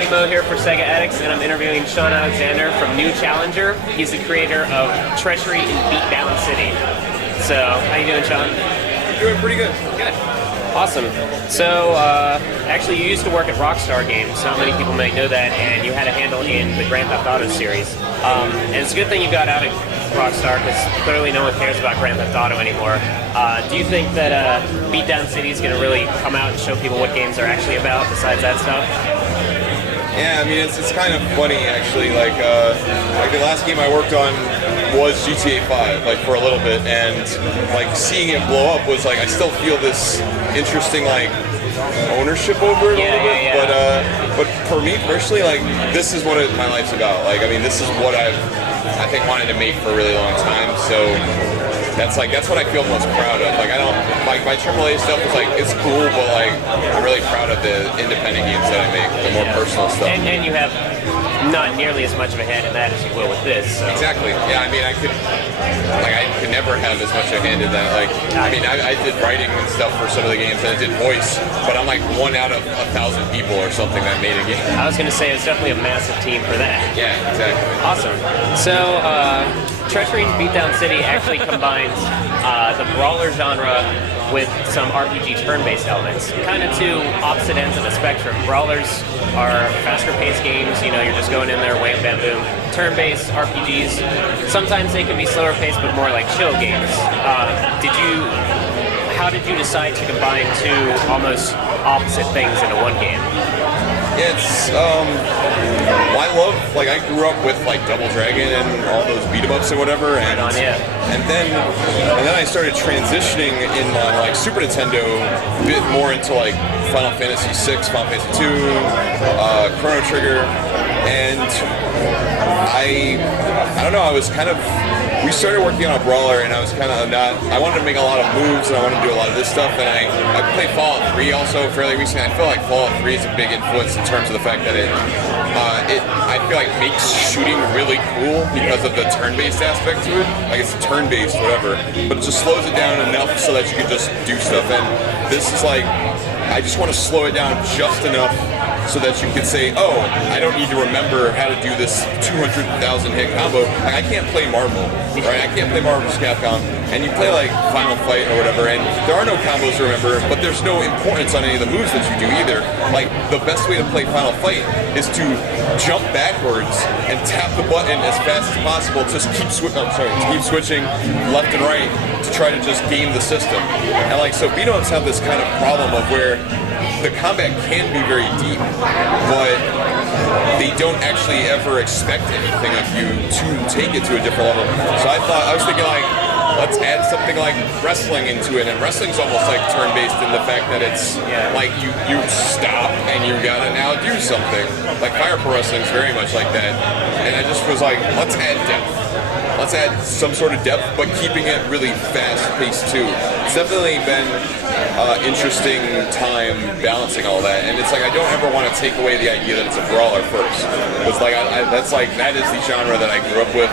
Howdy Mo here for Sega Addicts, and I'm interviewing Shawn Alexander from New Challenger. He's the creator of Treachery and Beatdown City. So, how you doing, Shawn? Doing pretty good. Good. Awesome. So, actually, you used to work at Rockstar Games. Not many people might know that, and you had a handle in the Grand Theft Auto series. And it's a good thing you got out of Rockstar, because clearly no one cares about Grand Theft Auto anymore. Do you think that Beatdown City is going to really come out and show people what games are actually about besides that stuff? Yeah, I mean, it's kind of funny, actually. Like the last game I worked on was GTA 5, like, for a little bit, and, like, seeing it blow up was, like, I still feel this interesting, like, ownership over it a little bit. Yeah. But for me, personally, like, this is what my life's about. Like, I mean, this is what I think wanted to make for a really long time, so that's what I feel most proud of. Like, I don't, like, my AAA stuff is, like, it's cool, but, like, I'm really proud of the independent games that I make, the more personal stuff. And you have not nearly as much of a hand in that as you will with this. So. Exactly. Yeah, I mean, I could never have as much of a hand in that. Like, I mean, I did writing and stuff for some of the games, and I did voice, but I'm like 1 out of 1,000 people or something that made a game. I was going to say, it's definitely a massive team for that. Yeah, exactly. Awesome. So, Treachery and Beatdown City actually combines the brawler genre with some RPG turn-based elements. Kind of two opposite ends of the spectrum. Brawlers are faster-paced games, you know, you're just going in there, wham, bam, boom. Turn-based RPGs, sometimes they can be slower-paced, but more like chill games. How did you decide to combine two almost opposite things into one game? Yeah, it's, I love, like, I grew up with, like, Double Dragon and all those beat-em-ups or whatever, and and then I started transitioning in my, like, Super Nintendo a bit more into, like, Final Fantasy VI, Final Fantasy II, Chrono Trigger, and I don't know, I was kind of, we started working on a brawler, and I was kind of I wanted to make a lot of moves, and I wanted to do a lot of this stuff, and I played Fallout 3 also fairly recently. I feel like Fallout 3 is a big influence in terms of the fact that I feel like makes shooting really cool because of the turn-based aspect to it. Like, it's turn-based, whatever, but it just slows it down enough so that you can just do stuff, and this is like, I just want to slow it down just enough so that you can say, oh, I don't need to remember how to do this 200,000 hit combo. Like, I can't play Marvel, right? I can't play Marvel vs. Capcom, and you play, like, Final Fight or whatever, and there are no combos to remember, but there's no importance on any of the moves that you do either. Like, the best way to play Final Fight is to jump backwards and tap the button as fast as possible. Just keep switching left and right to try to just game the system. And, like, so beat-em-ups have this kind of problem of where the combat can be very deep, but they don't actually ever expect anything of you to take it to a different level. So I was thinking, like, let's add something like wrestling into it, and wrestling's almost like turn-based in the fact that it's like you stop and you gotta now do something. Like Fire Pro Wrestling's very much like that, and I just was like, let's add depth. Let's add some sort of depth, but keeping it really fast-paced too. It's definitely been interesting time balancing all that, and it's like I don't ever want to take away the idea that it's a brawler first. It's like that is the genre that I grew up with,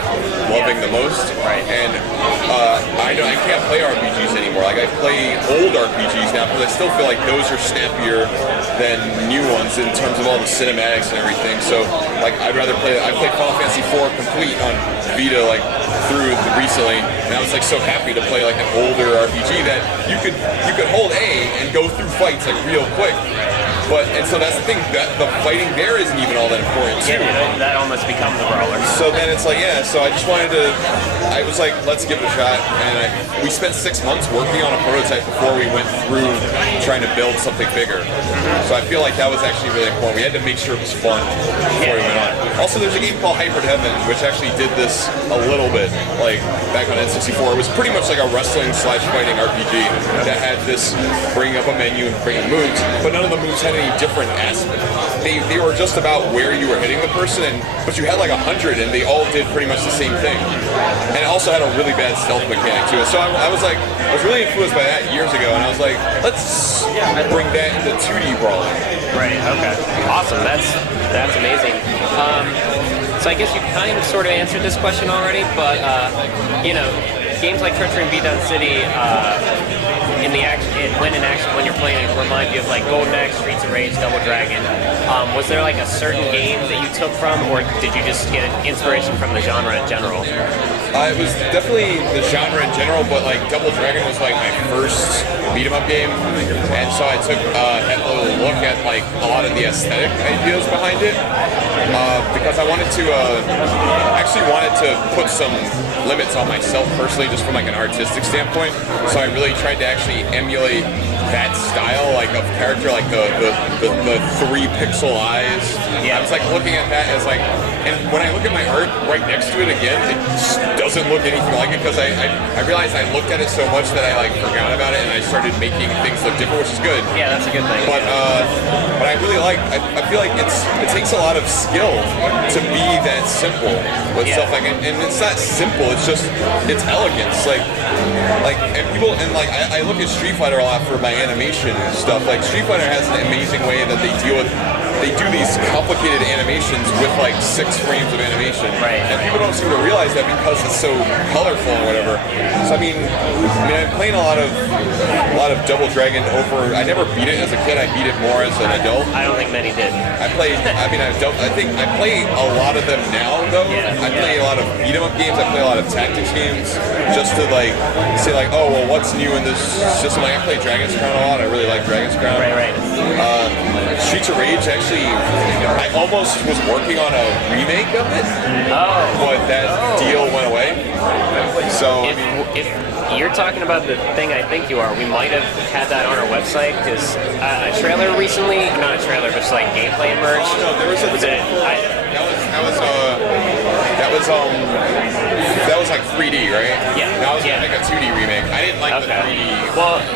loving the most. Right. And I can't play RPGs anymore. Like, I play old RPGs now because I still feel like those are snappier than new ones in terms of all the cinematics and everything. So, like, I played Final Fantasy IV complete on Vita, like, through recently, and I was like so happy to play like an older RPG that you could hold A and go through fights like real quick. And so that's the thing, that the fighting there isn't even all that important too. Yeah, that almost becomes the brawler. So then it's like, yeah, so I just wanted to, I was like, let's give it a shot, and we spent 6 months working on a prototype before we went through trying to build something bigger. So I feel like that was actually really important. We had to make sure it was fun before we went on. Also, there's a game called Hypered Heaven, which actually did this a little bit, like back on N64. It was pretty much like a wrestling/fighting RPG that had this bringing up a menu and bringing moves, but none of the moves had any different aspect. They were just about where you were hitting the person, but you had like 100 and they all did pretty much the same thing. And it also had a really bad stealth mechanic to it. So I was really influenced by that years ago, and I was like, let's bring that into 2D brawling. Right, okay. Awesome, that's amazing. So I guess you kind of sort of answered this question already, but you know, games like Treachery and Beatdown City in the action, when you're playing it, remind you of like Golden Axe, Streets of Rage, Double Dragon. Was there like a certain game that you took from, or did you just get inspiration from the genre in general? It was definitely the genre in general, but like Double Dragon was like my first beat 'em up game, and so I took had a little look at like a lot of the aesthetic ideas behind it, because I wanted to actually wanted to put some limits on myself personally, just from like an artistic standpoint. So I really tried to actually emulate that style, like of character, like the 3 pixel eyes. I was like looking at that as like, and when I look at my art right next to it again, it just doesn't look anything like it, because I realized I looked at it so much that I like forgot about it, and I started making things look different, which is good. Yeah, that's a good thing. But I really like. I feel like it takes a lot of skill to be that simple with stuff like, and it's not simple. It's elegance. And people, and like I look at Street Fighter a lot for my animation stuff. Like Street Fighter has an amazing way that they do these complicated animations with like 6 frames of animation. Right. And people don't seem to realize that because it's so colorful and whatever. So I mean I'm playing a lot of Double Dragon over. I never beat it as a kid. I beat it more as an adult. I don't think many did. I play a lot of them now though. I play a lot of beat 'em up games. I play a lot of tactics games, just to like say like, oh well, what's new in this system? Like I play Dragon's Crown a lot. I really like Dragon's Crown. Right. Streets of Rage, actually, I almost was working on a remake of it, but that deal went away. So if you're talking about the thing I think you are, we might have had that on our website, because a trailer recently, not a trailer, but just like gameplay emerged. Oh no, there was a that was like 3D, right? Yeah. That was like a 2D remake. I didn't like the 3D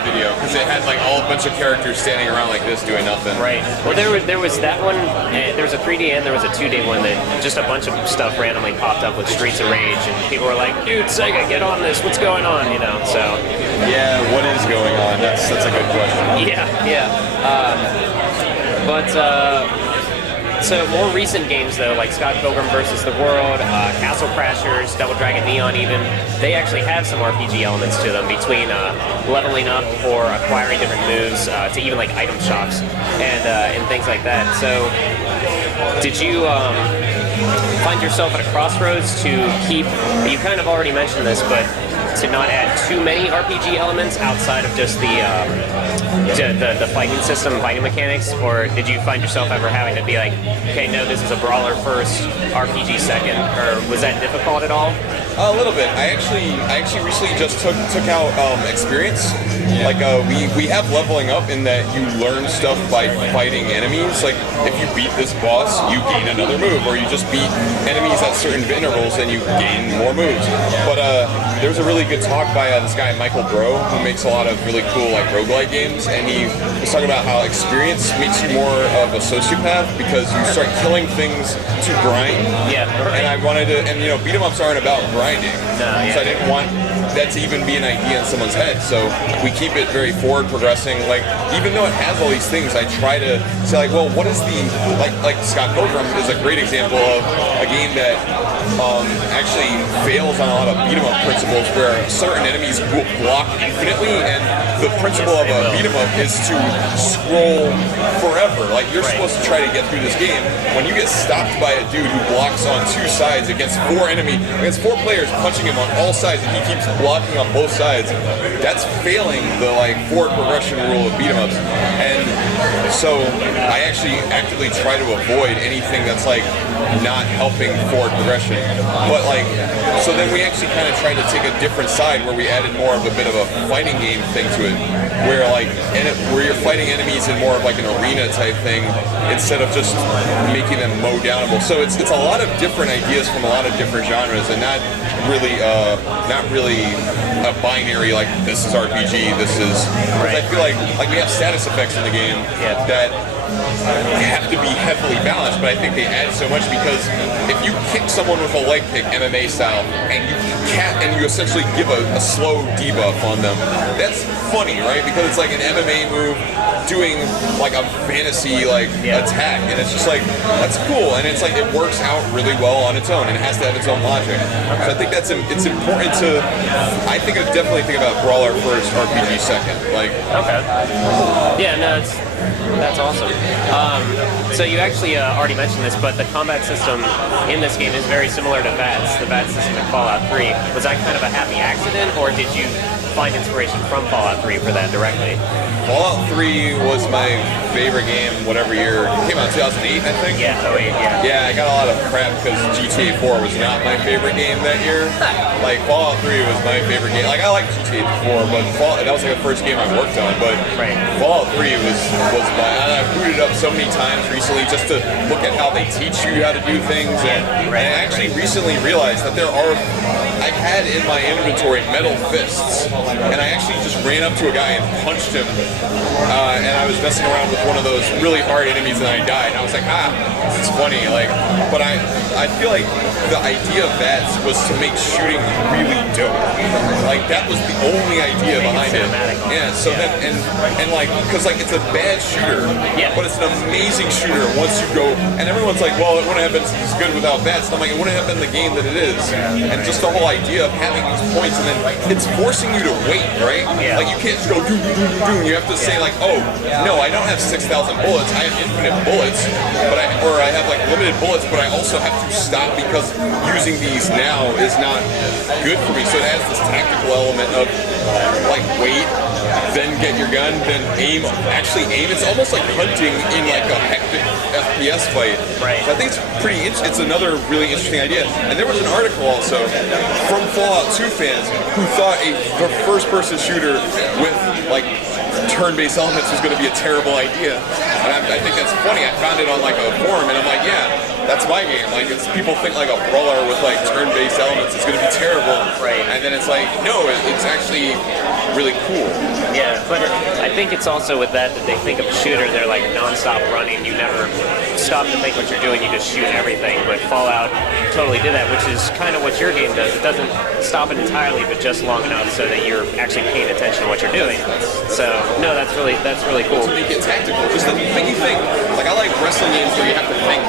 video because it had like all a bunch of characters standing around like this doing nothing. Right. Well, there was that one. There was a 3D and there was a 2D one that just a bunch of stuff randomly popped up with Streets of Rage, and people were like, "Dude, Sega, get on this! What's going on?" You know. So. Yeah. What is going on? That's a good question. Yeah. So more recent games though, like Scott Pilgrim vs. the World, Castle Crashers, Double Dragon Neon even, they actually have some RPG elements to them, between leveling up or acquiring different moves, to even like item shops and things like that. So did you find yourself at a crossroads to keep, you kind of already mentioned this, but to not add too many RPG elements outside of just the fighting system, fighting mechanics, or did you find yourself ever having to be like, okay, no, this is a brawler first, RPG second, or was that difficult at all? A little bit. I actually recently just took out experience. Like we have leveling up in that you learn stuff by fighting enemies. Like if you beat this boss, you gain another move, or you just beat enemies at certain intervals and you gain more moves. But there's a really good talk by this guy Michael Bro, who makes a lot of really cool like roguelike games, and he was talking about how experience makes you more of a sociopath because you start killing things to grind. Yeah. Right. And I wanted to, and you know, beat 'em ups aren't about grinding. No, yeah. So I didn't want that to even be an idea in someone's head. So we keep it very forward progressing. Like even though it has all these things, I try to say like, well, what is the like Scott Pilgrim is a great example of a game that actually fails on a lot of beat 'em up principles, where certain enemies will block infinitely, and the principle of a beat 'em up is to scroll forever. Like you're supposed to try to get through this game. When you get stopped by a dude who blocks on 2 sides against 4 players punching him on all sides, and he keeps blocking on both sides, that's failing the like forward progression rule of beat 'em ups. And so I actually actively try to avoid anything that's like not helping forward progression. But like, so then we actually kind of tried to take a different side where we added more of a bit of a fighting game thing to it, where like, where you're fighting enemies in more of like an arena type thing instead of just making them mow downable. So it's a lot of different ideas from a lot of different genres, and not really a binary like this is RPG, this is. I feel like we have status effects in the game that have to be heavily balanced, but I think they add so much because if you kick someone with a leg kick MMA style and you essentially give a slow debuff on them, that's funny, right? Because it's like an MMA move doing like a fantasy attack, and it's just like, that's cool, and it's like it works out really well on its own, and it has to have its own logic. So I think it's important to, I definitely think about brawler first, RPG second. Yeah, no, that's awesome. So you actually already mentioned this, but the combat system in this game is very similar to VATS, the VATS system in Fallout 3. Was that kind of a happy accident, or did you find inspiration from Fallout 3 for that directly? Fallout 3 was my favorite game, whatever year. It came out in 2008, I think? Yeah, 08, yeah. Yeah, I got a lot of crap because GTA 4 was not my favorite game that year. Like, Fallout 3 was my favorite game. Like, I liked GTA 4, but that was like the first game I worked on. But Fallout 3 was I booted it up so many times recently just to look at how they teach you how to do things. And I actually recently realized that I had in my inventory metal fists, and I actually just ran up to a guy and punched him, and I was messing around with one of those really hard enemies and I died. And I was like, this is funny, but I feel like the idea of that was to make shooting really dope. Like, that was the only idea behind it. Yeah, so then, and because it's a bad shooter, but it's an amazing shooter once you go, and everyone's like, well, it wouldn't have been as good without bats. And I'm like, it wouldn't have been the game that it is. And just the whole idea of having these points, and then it's forcing you to wait, right? Like, you can't just go do. You have to say oh, no, I don't have 6,000 bullets. I have infinite bullets, or I have limited bullets, but I also have to stop because using these now is not good for me. So it has this tactical element of wait, then get your gun, then aim. Actually aim. It's almost like hunting in a hectic FPS fight. Right. So I think it's another really interesting idea. And there was an article also from Fallout 2 fans who thought the first-person shooter with turn-based elements was going to be a terrible idea. And I think that's funny. I found it on a forum, and I'm like, yeah, that's my game. People think a brawler with turn-based elements is going to be terrible. Right. And then it's no, it's actually really cool. Yeah, but I think it's also with that they think of a shooter, they're non-stop running. You never stop to think what you're doing, you just shoot everything. But Fallout totally did that, which is kind of what your game does. It doesn't stop it entirely, but just long enough so that you're actually paying attention to what you're doing. So, no, that's really cool. To make it tactical, just to make you think. I like wrestling games where you have to think.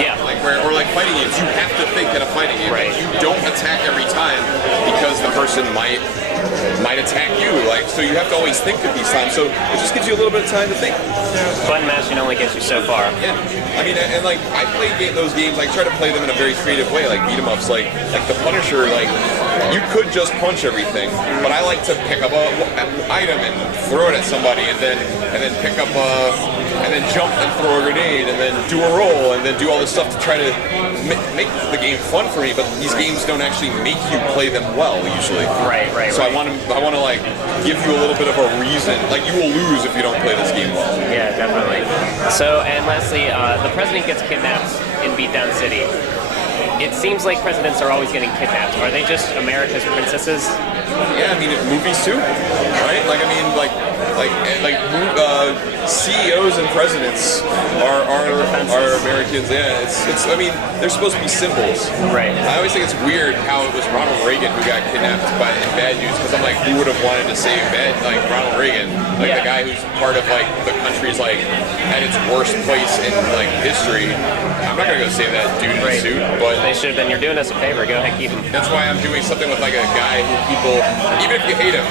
Yeah. Or fighting games, you have to think in a fighting game. Right. You don't attack every time because the person might attack you. So you have to always think of these times. So it just gives you a little bit of time to think. Button mashing only gets you so far. Yeah. I mean, and I play those games. I try to play them in a very creative way, beat 'em ups, like the Punisher. You could just punch everything, but I like to pick up an item and throw it at somebody, and then pick up and then jump and throw a grenade, and then do a roll, and then do all this stuff to try to make the game fun for me. But these games don't actually make you play them well usually. Right. So I want to give you a little bit of a reason. You will lose if you don't play this game well. Yeah, definitely. So, and lastly, the president gets kidnapped in Beatdown City. It seems like presidents are always getting kidnapped. Are they just America's princesses? Yeah, I mean, movies too, right? CEOs and presidents are Americans. Yeah, it's. I mean, they're supposed to be symbols. Right. I always think it's weird how it was Ronald Reagan who got kidnapped in Bad News, because I'm who would have wanted to save Ronald Reagan, the guy who's part of the country's at its worst place in history. I'm not gonna go save that dude in a suit, but they should have been. You're doing us a favor. Go ahead, keep him. That's why I'm doing something with a guy who people, even if you hate him,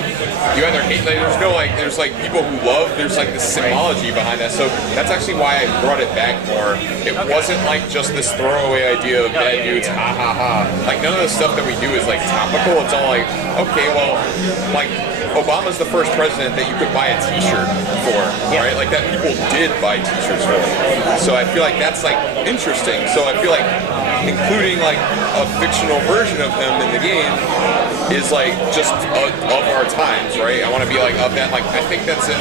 you either hate. There's no there's people who love. There's this symbology behind that. So that's actually why I brought it back more. It wasn't just this throwaway idea of bad dudes, ha ha ha. None of the stuff that we do is topical. It's all okay, well, Obama's the first president that you could buy a T-shirt for, right? That people did buy T-shirts for. So I feel that's interesting. So I feel including a fictional version of him in the game is just of our times, right? I want to be of that. I think that's in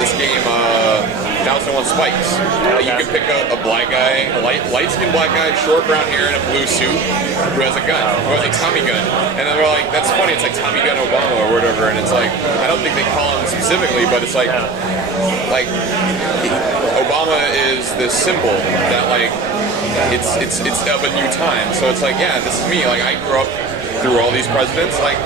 this game, 1001 Spikes. You can pick a black guy, a light-skinned black guy, short brown hair, in a blue suit, who has a gun, who has a Tommy gun. And then they're that's funny. It's Tommy Gun Obama or whatever. And it's I don't think they call him specifically, but it's Obama is this symbol that like it's of a new time. So it's like, yeah, this is me. Like I grew up through all these presidents. Like,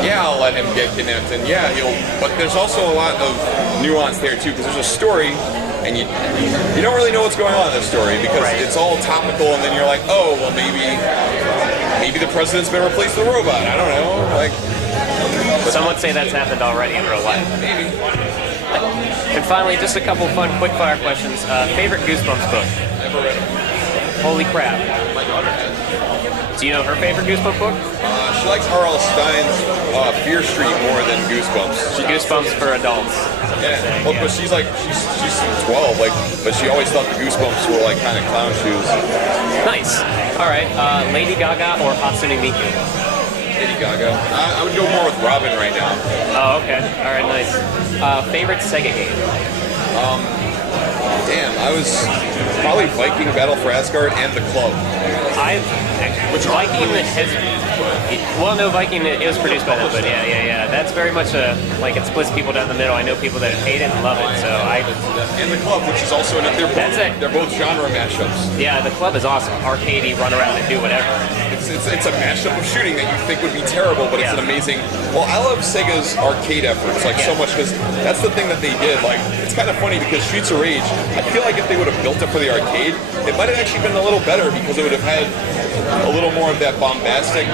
yeah, I'll let him get kidnapped, and yeah, he'll. But there's also a lot of nuance there too, because there's a story, and you don't really know what's going on in this story because it's all topical, and then you're like, oh, well, maybe the president's been replaced with a robot. I don't know. Like, some would say that's happened already in real life. maybe. And finally, just a couple fun quick-fire questions. Favorite Goosebumps book? Never read it. Holy crap. My daughter has. Do you know her favorite Goosebumps book? She likes R.L. Stein's Fear Street more than Goosebumps. Goosebumps for adults. Yeah, well, but she's 12, like, but she always thought the Goosebumps were like kind of clown shoes. Nice. All right, Lady Gaga or Hatsune Miku? Lady Gaga. I would go more with Robin right now. Oh, okay. All right, nice. Favorite Sega game? Damn, I was probably Viking Battle for Asgard and The Club. Viking has. Well, no, Viking, it was produced by them, but yeah. That's very much like it splits people down the middle. I know people that hate it and love it, so And The Club, which is also they're both genre mashups. Yeah, The Club is awesome. Arcadey, run around and do whatever. It's a mashup of shooting that you think would be terrible, but it's an amazing. Well, I love Sega's arcade efforts so much because that's the thing that they did. Like, it's kind of funny because Streets of Rage, I feel like if they would have built it for the arcade, it might have actually been a little better because it would have had a little more of that bombastic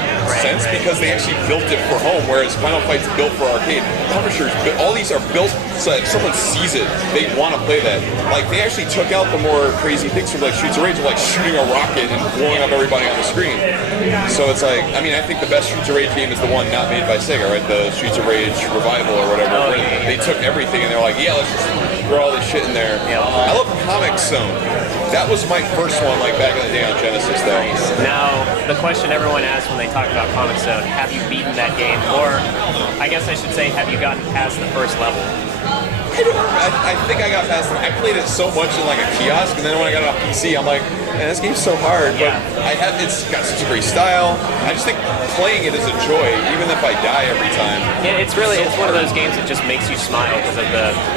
sense because they actually built it for home, whereas Final Fight's built for arcade. Publishers, all these are built so that if someone sees it, they want to play that. Like, they actually took out the more crazy things from like Streets of Rage, of like shooting a rocket and blowing up everybody on the screen. So it's like, I mean, I think the best Streets of Rage game is the one not made by Sega, right? The Streets of Rage Revival or whatever. Where they took everything and they're like, yeah, let's just throw all this shit in there. I love Comic Zone. That was my first one, like back in the day on Genesis, though. Now, the question everyone asks when they talk about Comic Zone, have you beaten that game? Or, I guess I should say, have you gotten past the first level? I think I got past it. I played it so much in like a kiosk, and then when I got it on PC, I'm like, man, this game's so hard. But it's got such a great style. I just think playing it is a joy, even if I die every time. Yeah, it's one of those games that just makes you smile because of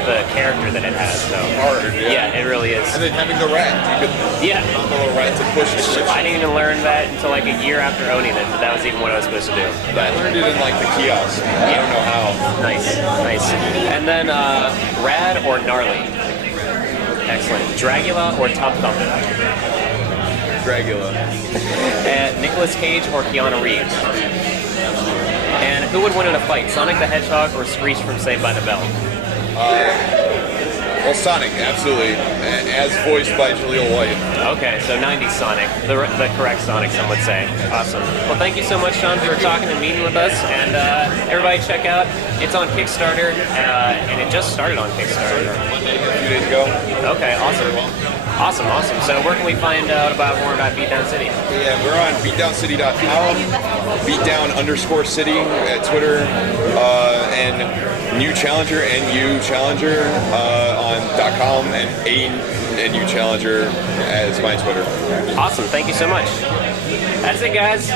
the character that it has. So hard. Yeah, it really is. And then having the rat, you could the little rat to push the shit. I didn't even learn that until like a year after owning it, but that was even what I was supposed to do. I learned it in like the kiosk. I don't know how. Nice. And then Rad or Gnarly? Excellent. Dragula or Top Thumpin'? Dragula. Nicolas Cage or Keanu Reeves? And who would win in a fight, Sonic the Hedgehog or Screech from Saved by the Bell? Well, Sonic, absolutely. As voiced by Jaleel White. Okay, so 90s Sonic. The correct Sonic, some would say. Awesome. Well, thank you so much, Shawn, for talking and meeting with us. And everybody check out, it's on Kickstarter, and it just started on Kickstarter. A few days ago. Okay, awesome. So where can we find out more about Beatdown City? Yeah, we're on beatdowncity.com, beatdown_city at Twitter, and New Challenger, NU Challenger on .com, and NU Challenger as my Twitter. Awesome, thank you so much. That's it, guys.